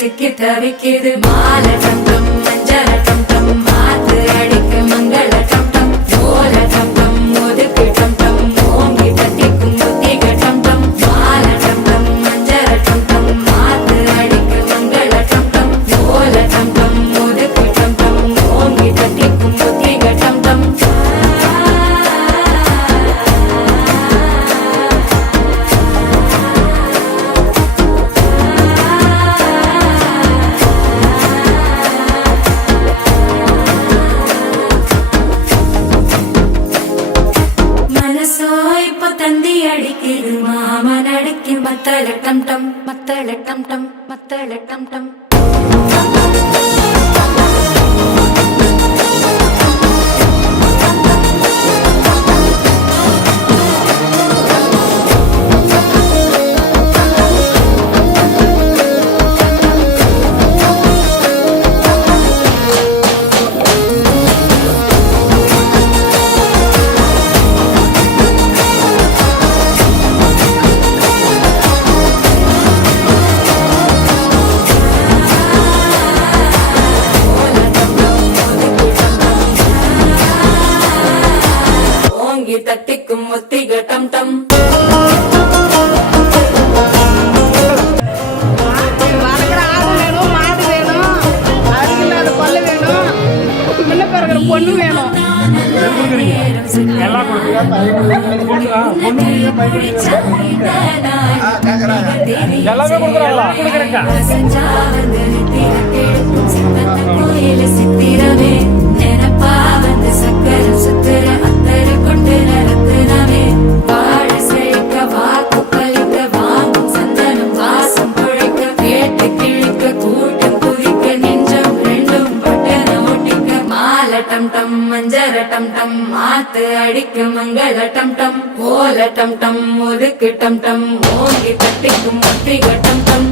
சிக்கி தவிக்குது மால டம் டம் மஞ்சள டம் டம் மாத்து அடிக்கு மங்கள டம் டம் ஓல டம் டம் ஒதுக்கு டம் டம் ஓங்கி தட்டிக்கும் புத்திக டம் டம் மால டம் டம் மஞ்சள டம் டம் மாத்து அடிக்கு மங்கள டம் டம் ஓல டம் டம் ஒதுக்கு டம் டம் ஓங்கி தட்டிக்கும் புத்திக டம் டம் தந்தி அடிக்குது மாமன் அடிக்கு மத்தள டம் டம் மத்தள டம் டம் மத்தள டம் டம் தட்டிக்கும் ஒத்திக டம் டம் பொண்ணு வேணும் எல்லாமே கொடுக்குறாங்களா சித்திரமே நினைப்பா வந்து சக்கர சுத்திர அத்தரு கொண்டு நடத்துனவே வாழ செழிக்க வாக்கு பலிக்க வாங்கும் சந்தனம் வாசம் பொழைக்க கேட்டு கிழிக்க கூட்டம் குதிக்க நெஞ்சம் ரெண்டும் பட்டன ஒட்டிக்க மால டம் டம் மஞ்சர டம் டம் மாத்து அடிக்க மங்கள டம் டம் ஓல டம் டம் ஒதுக்கு டம் டம் ஓங்கி தட்டிக்கும் ஒத்திக டம் டம்